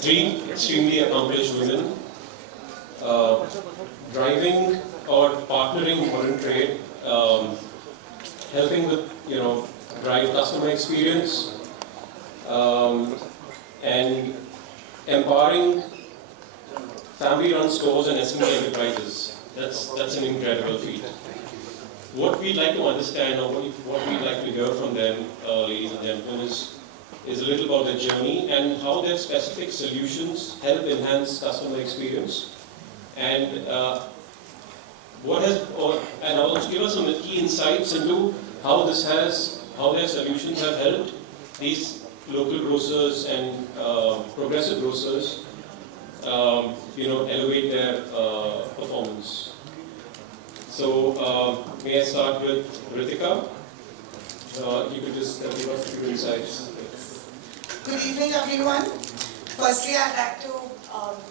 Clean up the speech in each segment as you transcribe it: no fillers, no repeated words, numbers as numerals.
three extremely accomplished women driving or partnering modern trade, helping with drive customer experience, and empowering family-run stores and SME enterprises. That's an incredible feat. What we'd like to understand, or what we'd like to hear from them, ladies and gentlemen, is a little about their journey and how their specific solutions help enhance customer experience, and and also give us some key insights into how their solutions have helped these local grocers and progressive grocers, elevate their performance. So, may I start with Ritika? If you could just give us a few insights. Good evening, everyone. Firstly, I'd like to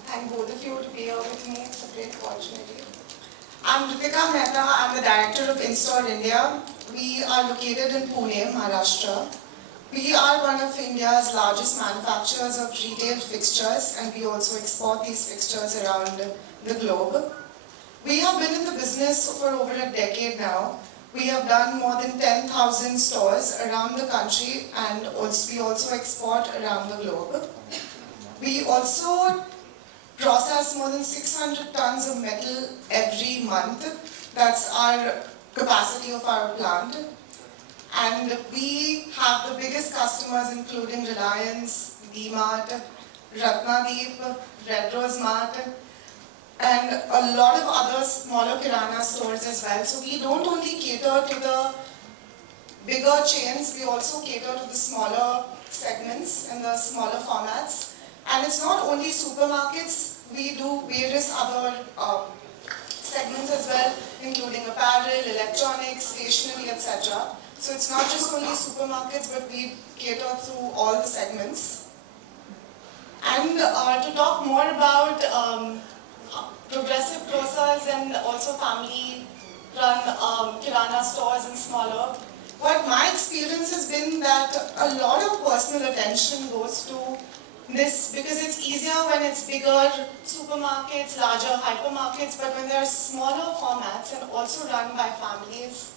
thank both of you to be here with me. It's a great opportunity. I'm Ritika Mehta. I'm the director of InStore India. We are located in Pune, Maharashtra. We are one of India's largest manufacturers of retail fixtures, and we also export these fixtures around the globe. We have been in the business for over a decade now. We have done more than 10,000 stores around the country, and we also export around the globe. We also process more than 600 tons of metal every month. That's our capacity of our plant. And we have the biggest customers, including Reliance, D-Mart, Ratnadeep, Red Rose Mart, and a lot of other smaller kirana stores as well. So we don't only cater to the bigger chains, we also cater to the smaller segments and the smaller formats. And it's not only supermarkets, we do various other segments as well, including apparel, electronics, stationery, etc. So it's not just only supermarkets, but we cater through all the segments. And to talk more about progressive grocers and also family-run kirana stores and smaller, what my experience has been that a lot of personal attention goes to this, because it's easier when it's bigger supermarkets, larger hypermarkets, but when there are smaller formats and also run by families,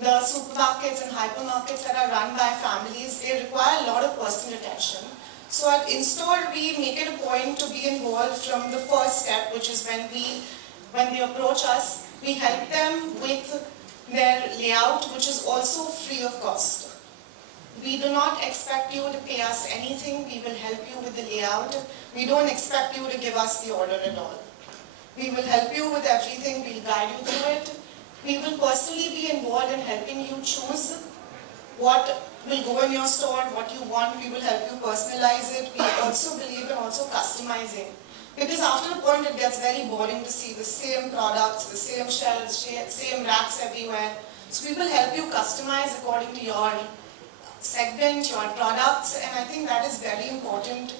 the supermarkets and hypermarkets that are run by families, they require a lot of personal attention. So at InStore, we make it a point to be involved from the first step, which is when they approach us, we help them with their layout, which is also free of cost. We do not expect you to pay us anything. We will help you with the layout. We don't expect you to give us the order at all. We will help you with everything. We'll guide you through it. We will personally be involved in helping you choose what will go in your store, what you want. We will help you personalize it. We also believe in also customizing. Because after a point, it gets very boring to see the same products, the same shelves, same racks everywhere. So we will help you customize according to your segment, your products, and I think that is very important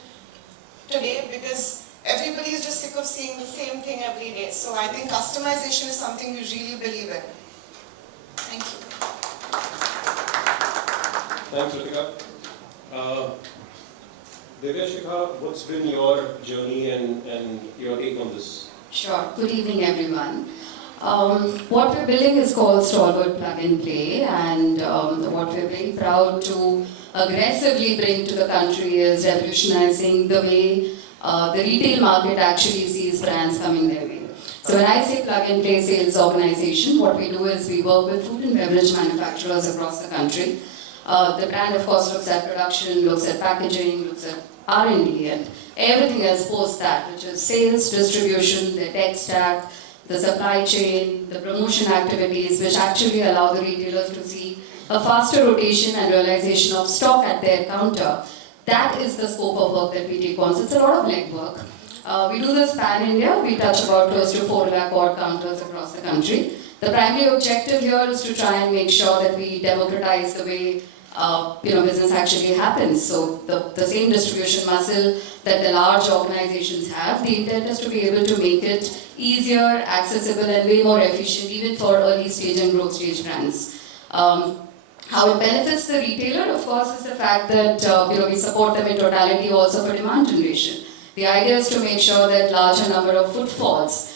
today because everybody is just sick of seeing the same thing every day. So I think customization is something we really believe in. Thank you. Thanks, Ritika. Divyashika, what's been your journey and your take on this? Sure. Good evening, everyone. What we're building is called Stalwart Plug and Play, and what we're very proud to aggressively bring to the country is revolutionizing the way the retail market actually sees brands coming their way. So when I say Plug and Play sales organization, what we do is we work with food and beverage manufacturers across the country. The brand, of course, looks at production, looks at packaging, looks at R&D, and everything else post that, which is sales, distribution, the tech stack, the supply chain, the promotion activities, which actually allow the retailers to see a faster rotation and realization of stock at their counter. That is the scope of work that we take on. So it's a lot of legwork. We do this pan-India. We touch about close to 4 lakh odd counters across the country. The primary objective here is to try and make sure that we democratize the way business actually happens. So the same distribution muscle that the large organizations have, the intent is to be able to make it easier, accessible, and way more efficient, even for early stage and growth stage brands. How it benefits the retailer, of course, is the fact that we support them in totality also for demand generation. The idea is to make sure that larger number of footfalls,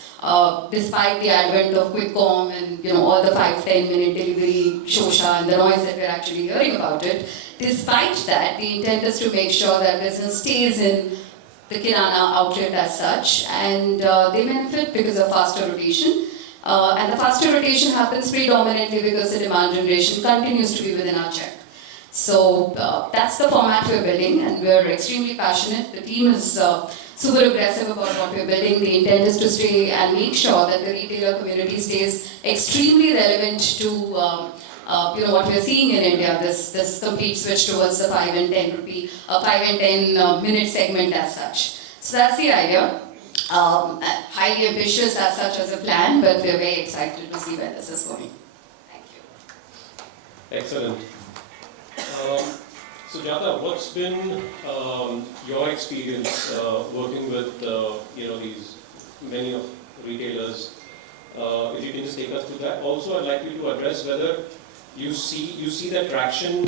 despite the advent of quick com and all the 5-10 minute delivery shosha and the noise that we're actually hearing about it, despite that, the intent is to make sure that business stays in the kirana outlet as such, and they benefit because of faster rotation. And the faster rotation happens predominantly because the demand generation continues to be within our check. So that's the format we're building, and we're extremely passionate. The team is super aggressive about what we're building. The intent is to stay and make sure that the retailer community stays extremely relevant to what we're seeing in India, this complete switch towards the 5 and 10 minute segment as such. So that's the idea. Highly ambitious as such as a plan, but we're very excited to see where this is going. Thank you. Excellent. Sujata, what's been your experience working with these many of retailers? If you can just take us through that. Also, I'd like you to address whether you see that traction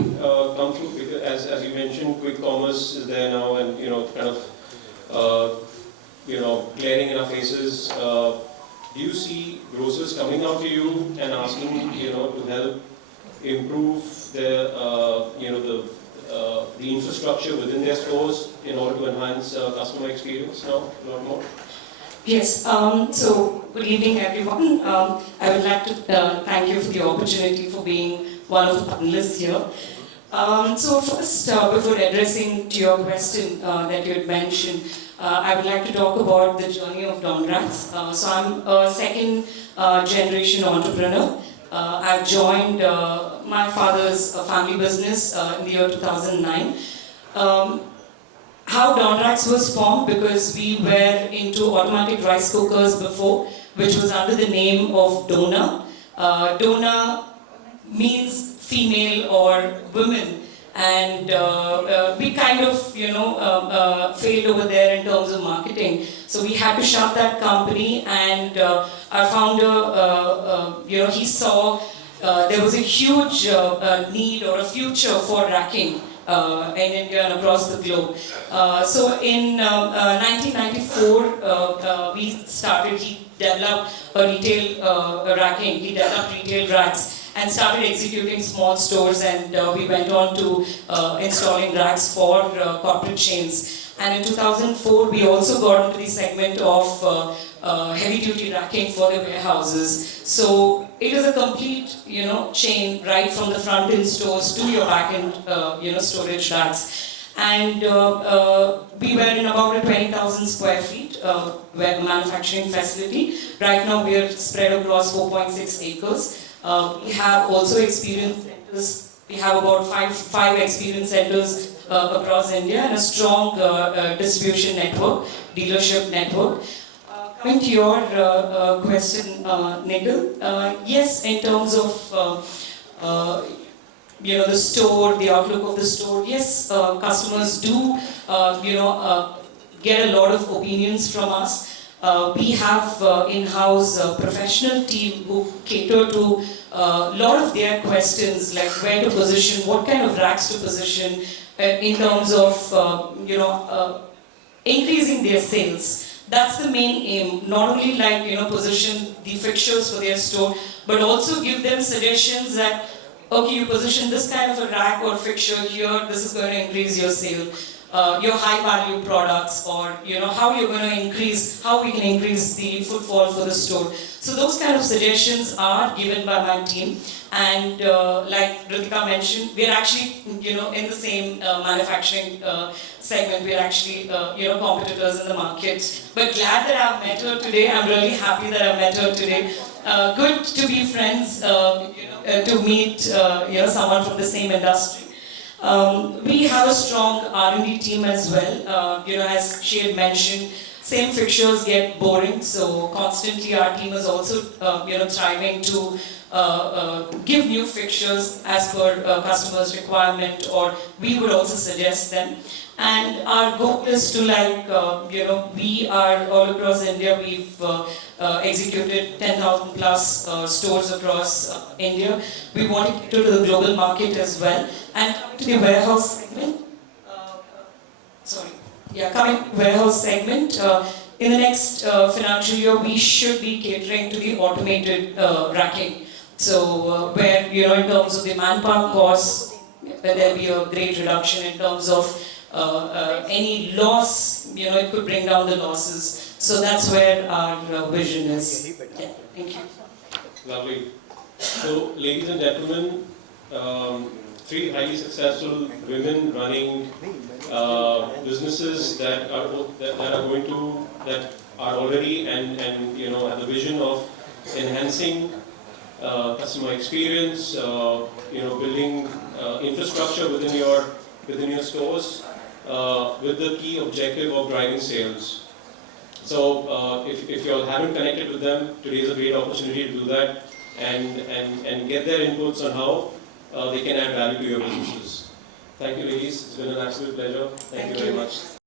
come through, because as you mentioned, quick commerce is there now, and kind of glaring in our faces. Do you see grocers coming out to you and asking to help improve their the infrastructure within their stores in order to enhance customer experience now a lot more? Yes, so good evening everyone. I would like to thank you for the opportunity for being one of the panelists here. So first, before addressing to your question that you had mentioned, I would like to talk about the journey of Donrax. So I'm a second generation entrepreneur. I've joined my father's family business in the year 2009. How Donrax was formed, because we were into automatic rice cookers before, which was under the name of Dona. Dona means female or women, and we kind of failed over there in terms of marketing. So we had to shut that company, and our founder, he saw there was a huge need or a future for racking in India and across the globe. So in 1994, he developed a retail racking. He developed retail racks and started executing small stores, and we went on to installing racks for corporate chains. And in 2004, we also got into the segment of heavy-duty racking for the warehouses. So it is a complete, chain right from the front-end stores to your back-end, storage racks. And we were in about a 20,000 square feet manufacturing facility. Right now, we are spread across 4.6 acres. We have also experience centers. We have about five experience centers across India, and a strong distribution network, dealership network. Coming to your question, Nikhil, yes, in terms of the store, the outlook of the store, yes, customers do get a lot of opinions from us. We have in-house professional team who cater to a lot of their questions, like where to position, what kind of racks to position, in terms of increasing their sales. That's the main aim. Not only position the fixtures for their store, but also give them suggestions that, okay, you position this kind of a rack or fixture here, this is going to increase your sale. Your high value products, or how you're going to increase, how we can increase the footfall for the store. So those kind of suggestions are given by my team, and like Ritika mentioned, we're actually in the same manufacturing segment. We're actually competitors in the market. But glad that I've met her today. I'm really happy that I've met her today. Good to be friends. To meet someone from the same industry. We have a strong R&D team as well. As she had mentioned, same fixtures get boring, so constantly our team is also thriving to give new fixtures as per customers' requirement, or we would also suggest them. And our goal is to we are all across India. We've executed 10,000 plus stores across India. We want to cater to the global market as well. And to the warehouse segment, coming warehouse segment, in the next financial year, we should be catering to the automated racking. So, where, in terms of the manpower costs, there'll be a great reduction in terms of any loss, it could bring down the losses. So that's where our vision is. Yeah, thank you. Lovely. So, ladies and gentlemen, 3 highly successful women running businesses that are already and have the vision of enhancing customer experience, building infrastructure within your stores with the key objective of driving sales. So if you all haven't connected with them, today is a great opportunity to do that and get their inputs on how they can add value to your businesses. Thank you, ladies. It's been an absolute pleasure. Thank you very much.